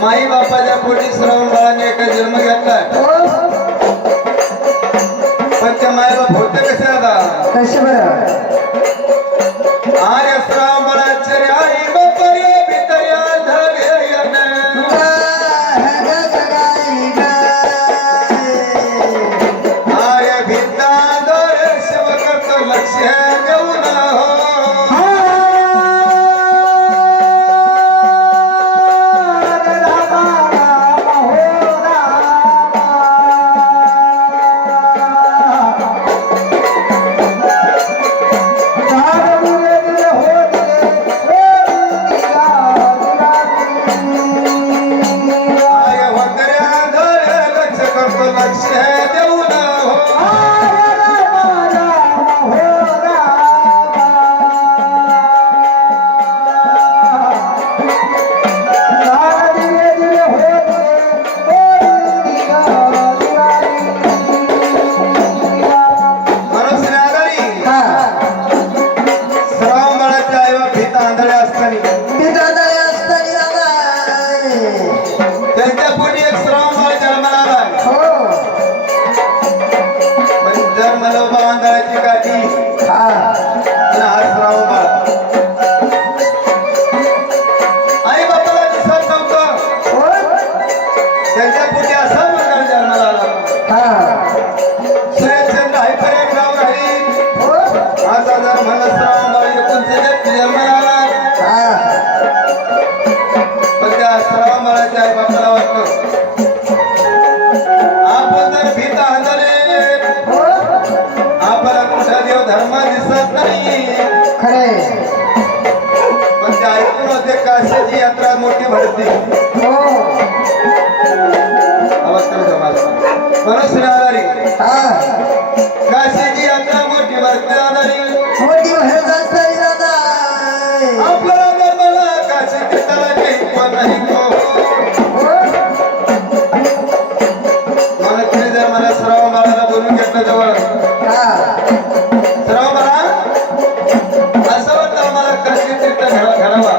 माई बापाच्या पोटी श्रवण बाळाने एका जन्म घेतलाय पण त्या माई बाप होते कसे आता कसे बरं आर्य श्रवण बाळाचे रे आई बाप रे भितर्या धगे आर्य भिता दोरे शिव करतो लक्ष देऊ ना हो काशीची यात्रा मोठी भरते मनुष्य आधारी काशीची यात्रा मोठी भरते आधारी आपल्याला निर्मला काशी तीर्थाला काही पण नाही मला तुम्ही जर मला श्रावण बाळाला बोलून घेतलं जवळ श्रावण बाळा असं वाटतं आम्हाला काशी तीर्थ घडावा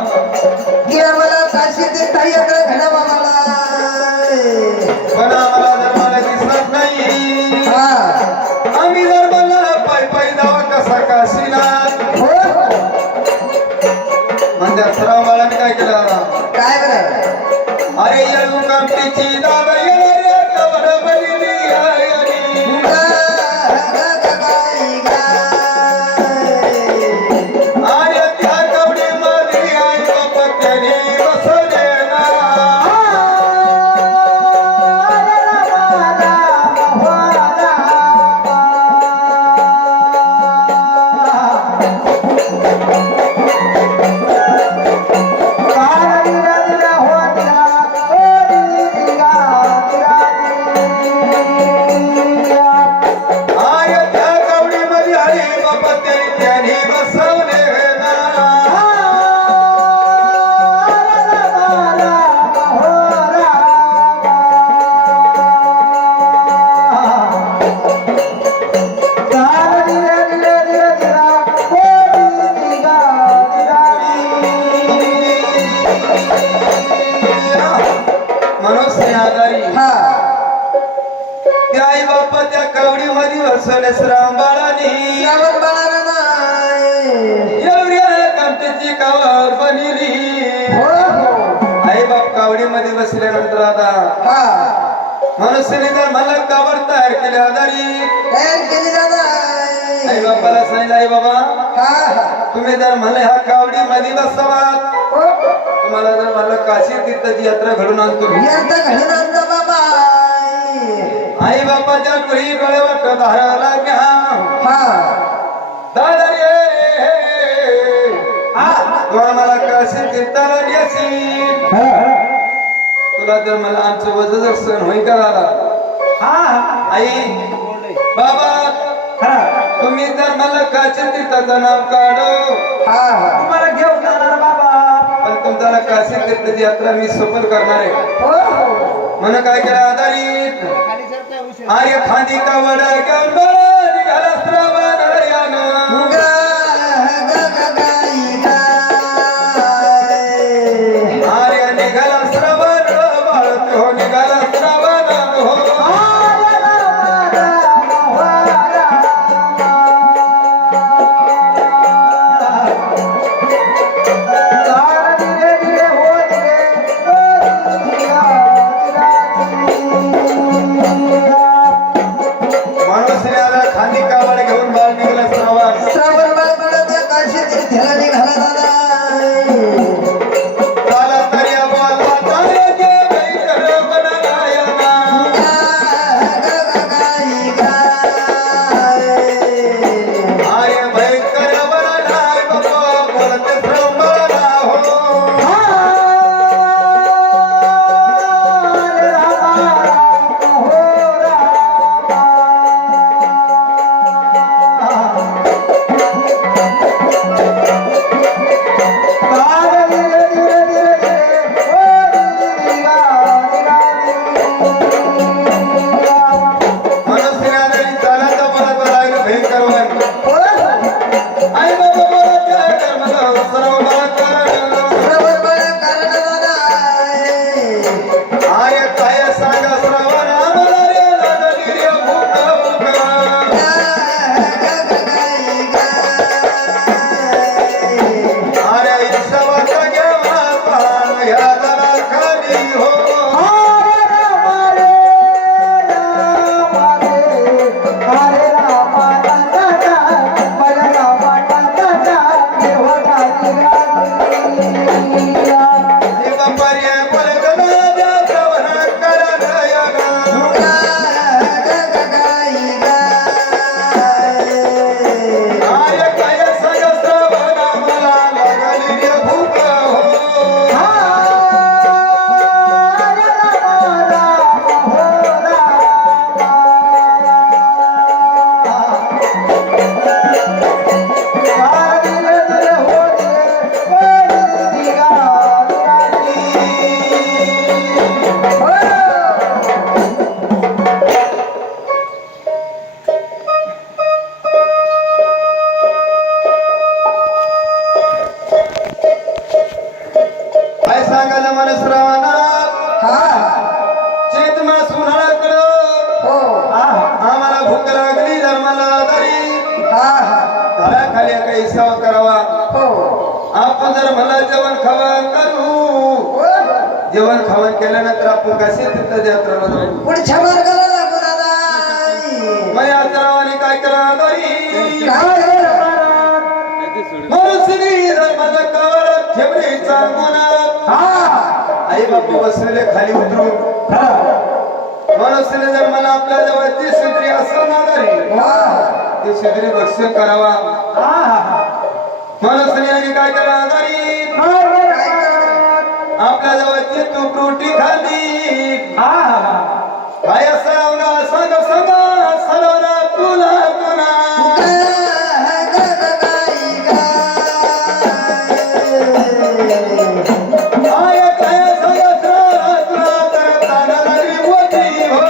पण आम्हाला धर्माला दिसत नाही आम्ही धर्माला पाय पाय जावा कसा काशीला म्हणजे श्रावण बाळाने काय केलं काय बरं अरे येऊ कामटीची दादा येणारे कवड बलिली अरे त्या कवडी मध्ये आई बाप त्याने बसवले आई बाप त्या कवडी मध्ये बसवले श्रावण बाळानी कामटीची कावर बनली आई बाप कावडी मध्ये बसल्यानंतर आता मनुष्याने जर मला कावर तयार केली आधारी आई बापाला सांगितलं आई बाबा तुम्ही जर मला ह्या कावडी मध्ये बसवात तुम्हाला जर मला काशी तीर्थाची यात्रा घडून आणतो आई बापाच्या डोळी डोळ्यावर धाराला घ्या दादा रे तुम्हाला मला काशी तीर्थाला न्यायची तुला जर मला आमचं वजन जर सण होईल का दादा आई बाबा तुम्ही जर मला काशी तीर्थाचं नाव काढो तुम्हाला घेऊन जाणार बाबा. पण तुमचा काशी तीर्थाची यात्रा मी सफल करणार आहे म्हणून काय केलं आधारित आर्य खांदी का वडा घेऊन निघाला श्रावण हरियाणा आर्य निघाला श्रावण बाळत हो निघाला श्रावण हो मनुष्याला खांदी कावड घेऊन बाळ निघाला श्रावण श्रावण बाळाला त्या काशी तीर्थाला निघाला दादा. आला तरी बोलवा तारे बैकर बनायना आर्य बैकर बनाय बाबा बोलते श्रवण हो मनुष्याला चालायचा बोलत लागलं भयंकर वन आई बाबा बोलत काय कर मला सर्व मला कारण श्रावण बाळा कारण दादा. आर्य काय सांगा श्रवण आम्हाला रे लागली भूक भूक अरे ईश्वराचा घेवा पान ह्या जरा खाली हो हे बापारे बोलत राजा श्रवण करण यगा आर्य काय सांगा श्रवण आम्हाला लागली रे भूक हो काय सांगायला मला श्रवणात चेतमा सुनाकडं आम्हाला भूक लागली धर्माला आधारित घराखाली काही सेवा करावा आपण जर मला जेवण खावण करू जेवण खावण केल्यानंतर आपण कसे तिथं यात्रेला जाऊ पुढच्या मार्गाला लागू दादा. मग यात्रावाने काय करा आधारित काय मनुष्यनी धर्माला कवरत ठेवणीचा गुणात आई बापू बसलेले खाली उतरून मनुष्याने जर मला आपल्या जवळ ती सुंदरी असं नादारी ती सुंदरी भक्षण करावा मनुष्याने काय करा आधारित आपल्या जवळ ती तूप रोटी खाल्ली काय सरावला सांग सांगा सरावला तुला तुला आय काय सांगा सरावला तुला तर ताना लागली मोठी हो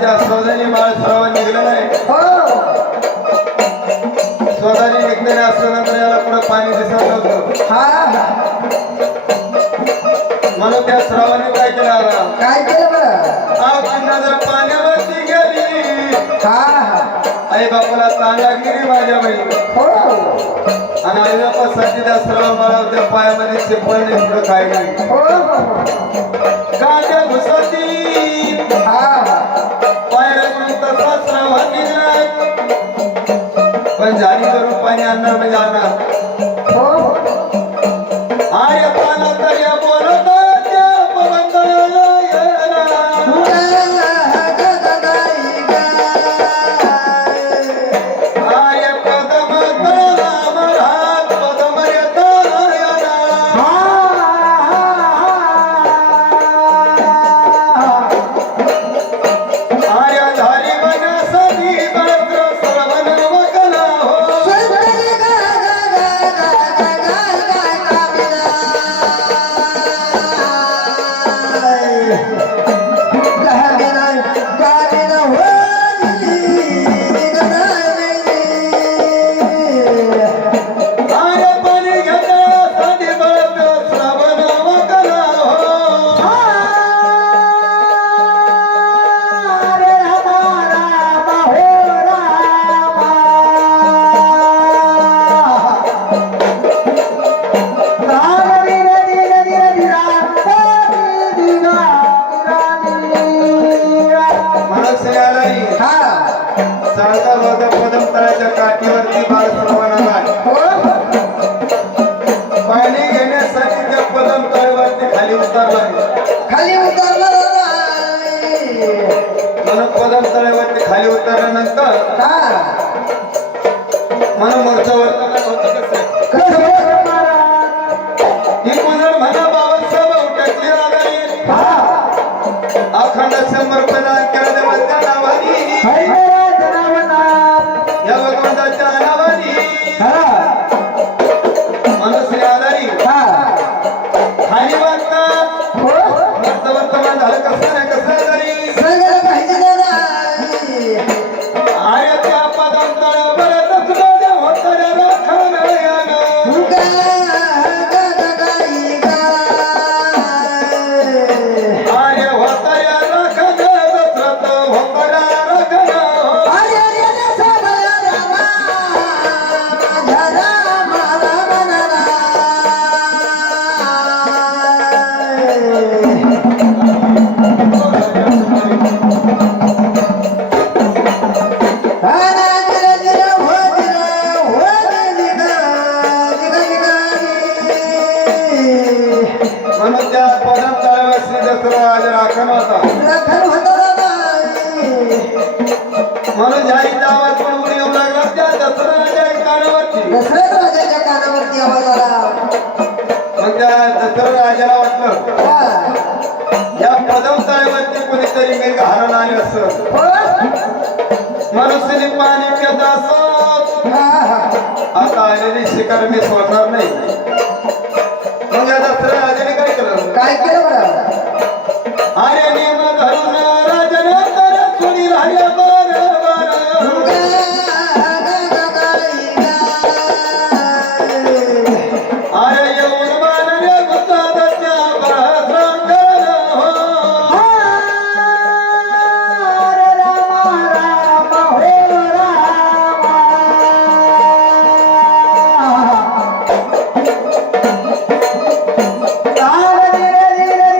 त्या स्वतःने बाळ सर्व निघलं नाही हो स्वतःने निघलेले असल्यानंतर याला पुढे पाणी दिसत नव्हतं हा म्हणून त्या श्रावाने काय केलं आला काय केलं बरं नजर पाण्यावरती गेली हा आई बापाला ताण लागली रे माझ्या बहिणी हो आणि आई बापासाठी त्या श्राव मला त्या पायामध्ये चिपळणे पुढं काय नाही हो गाड्या घुसती पायऱ्या करून तसा श्राव निघणार पण जाणी करून पाणी आणणार म्हणजे आणणार हो आर्य पाला तर या बोलत त्या पवंतराला आर्य पदम तळला मरात पदम येता आर्य धारी बनसती पात्र सर्वन वकला हो आर्य पाणी घेण्यासाठी बळत श्रवण वकला हो मनुष्य आलाही चालता होता पदम तळाच्या काठीवरती बाळ श्रवण आला पाणी घेण्यासाठी त्या पदम तळावरती खाली उतरला खाली उतरला म्हणून पदम तळावरती खाली उतरल्यानंतर म्हणून मोर्चावर कसं ही कुंजर म्हणा बाबासाहेब उठकली आलाही अखंड शंभर प्रदान केलं देवाच्या नावानी या भगवंताच्या नावानी मनुष्य आधारी खाली वागतात वर्तमान झालं कसं नाही कसं तरी सगळं पाहिजे दादा आर्य त्या पदम तळावर लक्ष्मण होतं राखण आर्य होतं राखण दशरथ होतं राखण म्हणून त्या पदम तळावर श्री दशरथ राजा राखण होता म्हणून जाईचा आवाज पण उडी येऊ लागला त्या दसरा राजाच्या कानावरती दशरथ राजाच्या कानावरती आवाज आला मग त्या दसरा राजाला वाटलं या पदम तळावरती कोणीतरी मेघ हरण आले असत मनुष्याने पाणी पित असत आता आलेली शिकार मी सोडणार नाही मग या दसरा राजाने काय केलं काय केलं बरं आर्य नियम धरून राजन तर सोडी राहिल्या बरोबर आर्य येऊन मानले गुसादाच्या बळसंकर हो रे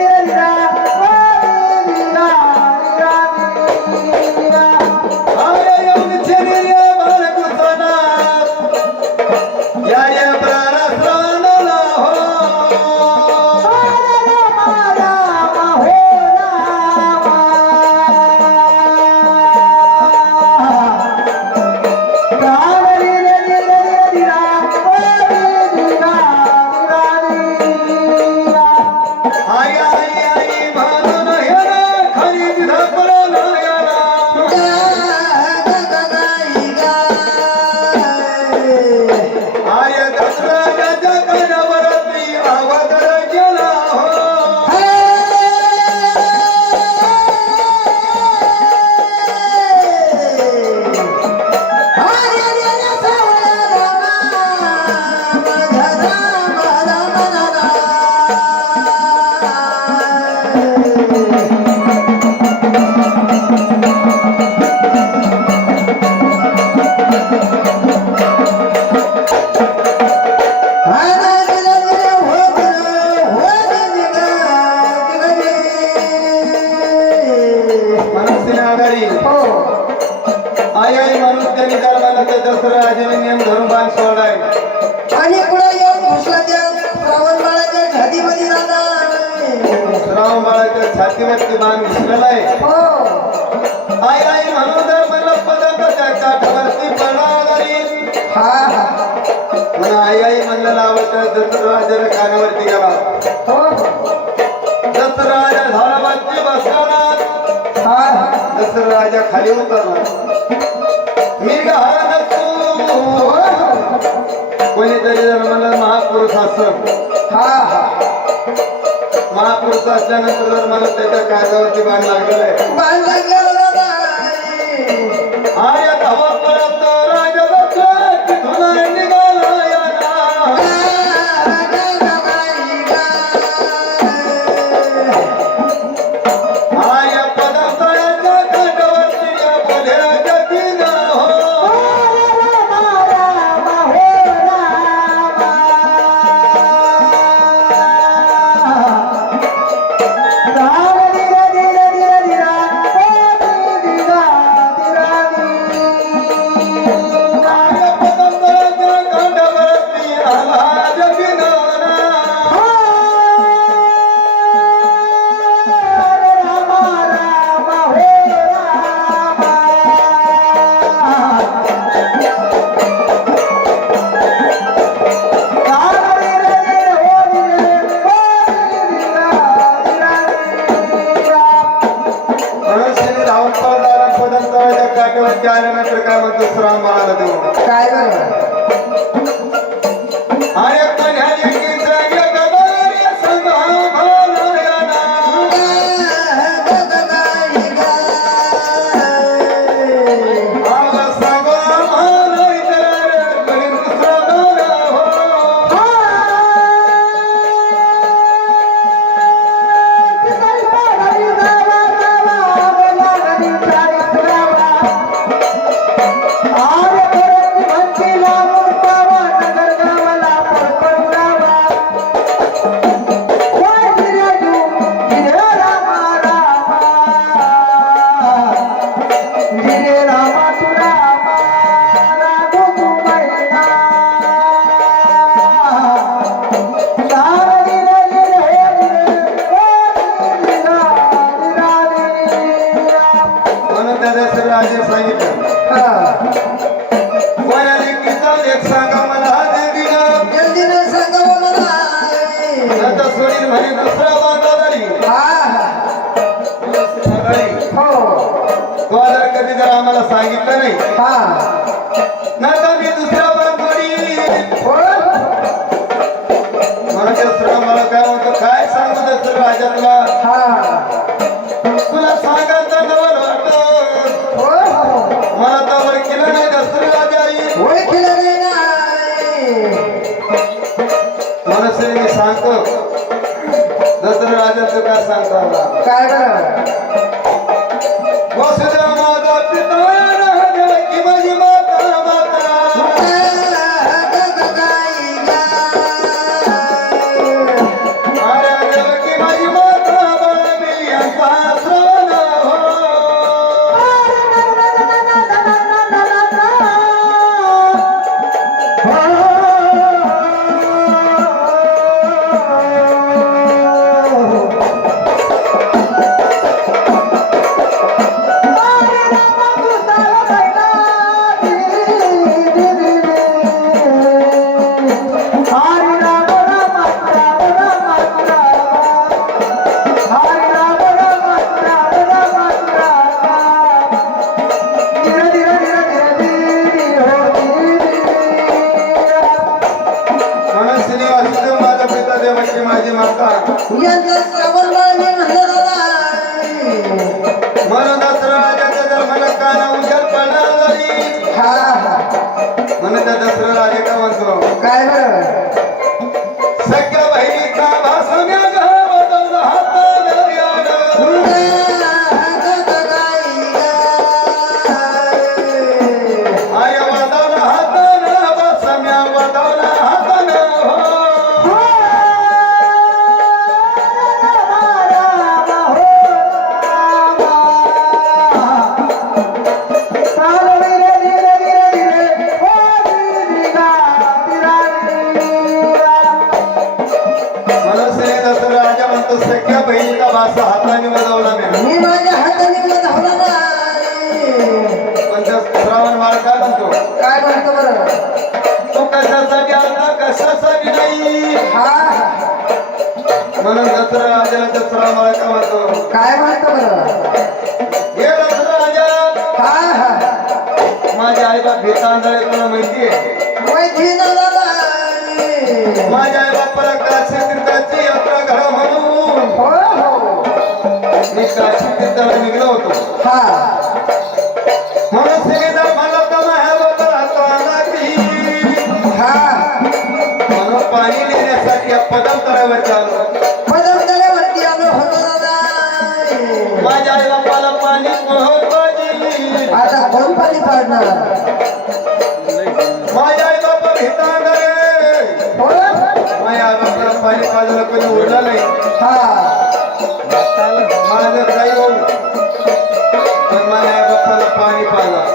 दसराजाने नेम धरून बाण सोडाय आणि पुढे येऊन घुसला त्या श्रावण बाळाच्या छातीमध्ये राजा श्रावण बाळाच्या छातीवरती बाण घुसलेला आहे हो आई आई म्हणून तर मला पदार्थाच्या काठावरती पडाली हा म्हणून आई आई म्हणलं लावत दसराजाने कानावरती गेला हो दसराजा झाडावरती बसला दसराजा खाली उतरला मी घाला नसतो कोणीतरी जर मला महापुरुष असत महापुरुष असल्यानंतर जर मला त्याच्या काळजावरती बाण लागलेला आहे बाण लागलेला दादा आर्या धावा पडत राजा बसला तिथून निघाला आर्या पदार्थाच्या काठावरती या बोल्याच्या दिन काठावरती आल्यानंतर काय म्हणतो श्रावण बाळाला देऊ काय बरं अरे कन्हैया की जागे गदारी संभाळायला आला संभाळायला इतर करीन दुसरा राजे सांगितलं वयाने किसा एक सांगा मला देवीला जल्दीने सांगा मला आता सोडील म्हणे दुसरा बांधा झाली हो तो जर कधी जर आम्हाला सांगितलं नाही नका मी दुसरा बांधोडी म्हणून ते श्रम मला काय म्हणतो काय सांगू दसर राजा तुला सांगायचं नवल वाटत मला तर ओळखीला नाही दसर राजा ओळखीला नाही म्हणून मी सांगतो दसर राजाचं काय सांगतो मला काय बरं वसुदेव माझा पिता की माझी माता अरे देवकी माझी माता मी यांचा श्रवण माझी माता यांचं श्रावण बाळ मी म्हणलं म्हणून दसराजाच्या धर्माला काना उजल पडणारी म्हणून त्या दसरा राजे का म्हणतो काय बरं सख्या बहिणीचा भासम्या गावात हाताला आय वादवला हाताना भासम्या वादवला हाताना श्रावण बाळ काय म्हणतो काय म्हणतो बरं हे दसरा राजा माझे आई बाप हे तांदळे तुला माहितीये माहिती ना दादा माझ्या आई बापाला काशी तीर्थाची यात्रा घडा म्हणून हो हो मी काशी तीर्थाला निघलो होतो म्हणून सिनेदा मला तमा ह्या बाबा हाताला की म्हणून पाणी नेण्यासाठी पदम करायवर चालू पदमदऱ्यावरती आलो होतो दादा माझ्या आई बापाला पाणी पोहोच पाहिजे आता कोण पाणी पाडणार माझ्या आई बापा घेतांगरे हो माझ्या आई बापाला पाणी पाजायला कोणी उरलं नाही माझं काही होऊन पण माझ्या आई बापाला पाणी पाजा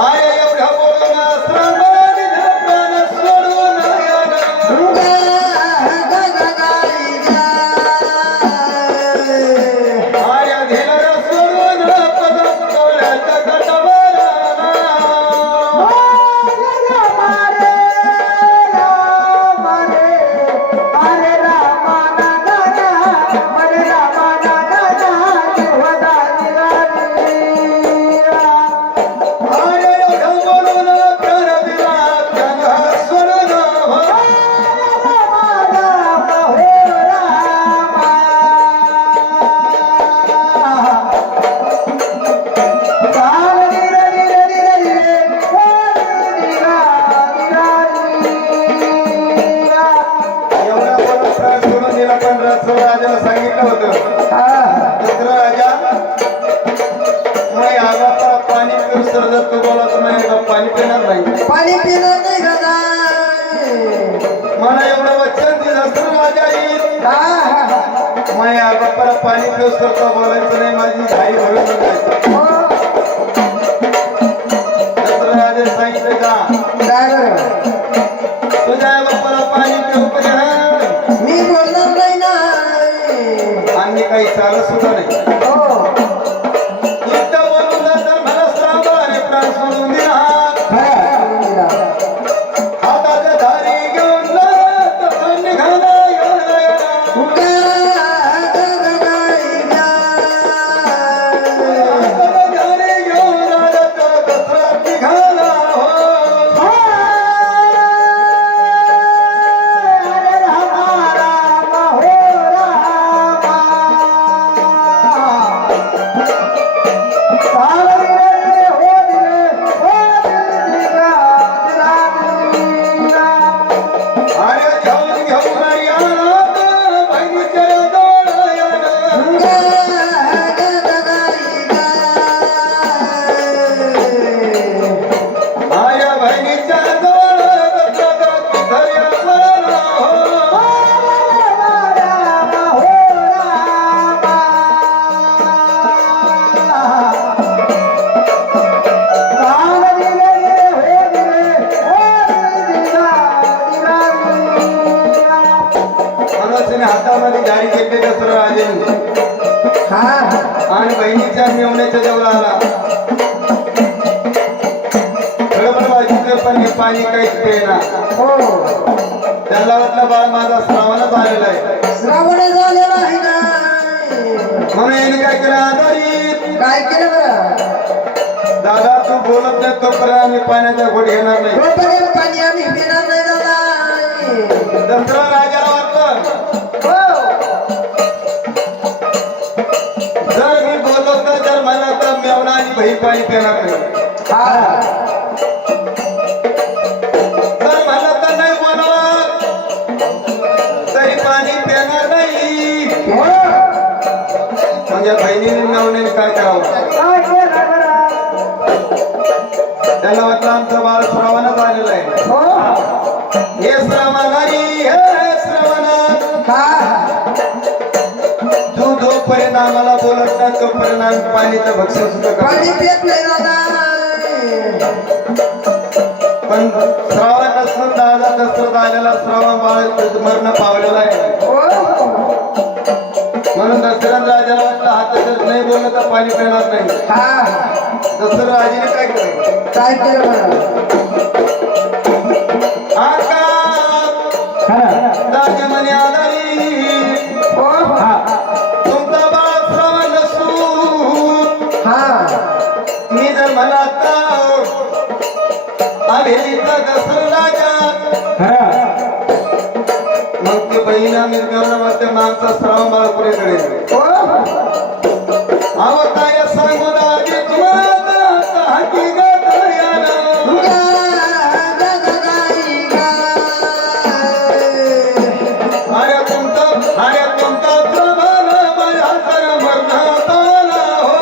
आय एवढ्या बोलून श्रावण प्राण सोडून आर्या धीर सोडून पदम डोळ्याचा कटवाला आर्या एवढ्या बोलून प्राण दिला त्यांना सोडून एवढ्या बोलून प्राण सोडून दिला पण दसरा राजाला सांगितलं होतं दसरा राजा माझ्या आई बापाला पाणी पिऊन तर जर तू बोला तर माझ्या आई बाप पाणी पिणार नाही पाणी पिणार नाही दादा मला एवढं वचन दिलं दसरा राजा येईल माझ्या आई बापाला पाणी पिऊन तर बोलायचं नाही माझी घाई भरून जायचं दसरा राजा सांगितलं का तुझ्या आई बापाला पाणी पिऊ मी बोलणार नाही ना आणि काही चालत सुद्धा नाही हो इथं बोलून तर मला श्रावण प्राण सोडून दिला हातात धारी घेऊन जात निघाला हातात धारी घेऊन जात दसरा निघाला हो आर्या घेऊन घेऊन यानात बहिणीच्या डोळ्यानं आर्या बहिणीच्या डोळ्यात धर्या मला हो मनोजने हातामध्ये झाडी घेतली दसरा राजांनी आणि बहिणीच्या मेवण्याच्या जवळ आला बरोबर बाजूचे पण हे पाणी काहीच पेना त्याला वाटलं बाळ माझा श्रावणच आलेला आहे श्रावण झालेला आहे ना म्हणून याने काय केलं आधारित काय केलं बरं दादा तू बोलत नाही तोपर्यंत आम्ही पाण्याचा घोट घेणार नाही तोपर्यंत पाणी आम्ही पिणार नाही दादा दसरा राजाला वाटलं जर मी बोललो तर मला तर मेवणा आणि बहीण पाणी पिणार नाही तर मला तर नाही बोलवत तरी पाणी पिणार नाही म्हणजे बहिणीने मेवण्याने काय करावं त्याला वाटलं आमचं बाळ श्रावणात आलेलं आहे हे श्रावणारी हे श्रावणा तू जोपर्यंत आम्हाला बोलत नाही तोपर्यंत आम्ही पाणीचं भक्षण सुद्धा पाणी करतो पित नाही दादा पण श्रावण नसून दादा दसरथ आलेला श्रावण बाळ मरण पावलेला आहे म्हणून दशरथ राजाला वाटलं हात जर नाही बोललं तर पाणी पिणार नाही दशरथ राजाने काय केलं काय केलं बरं आकाश दाजे म्हणे आधारी तुमचा बाळ श्रावण सूत मी जर म्हणला तर हवेलीचा घसर राजा मग ते बहिणा मिरगावला मग ते मागचा श्रावण बाळ पुरेकडे अव काय सांगू दाजी तुम्हाला हकीकत याला अरे तुमचा प्रमाण माझ्या तर मरणात आला हो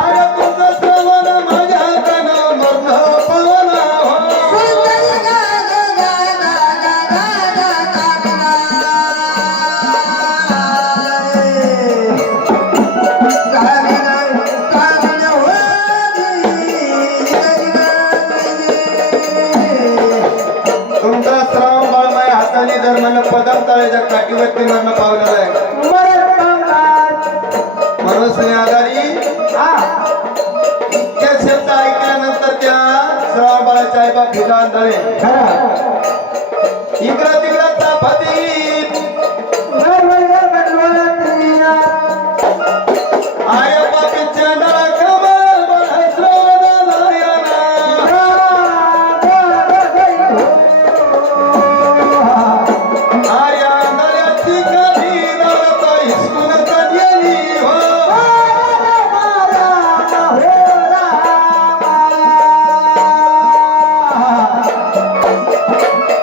अरे तुमचा प्रमाण माझ्या तर मरणात आला हो तुमचा श्रावण बाळ माझ्या हाताने जर मला पदम तळ्याच्या काठीवरती मरण पावलेला आहे म्हणून स्नेहादारी इतके शब्द ऐकल्यानंतर त्या श्रावण बाळाच्या आईबाप भिला आंधळे इकडं तिकडं तापती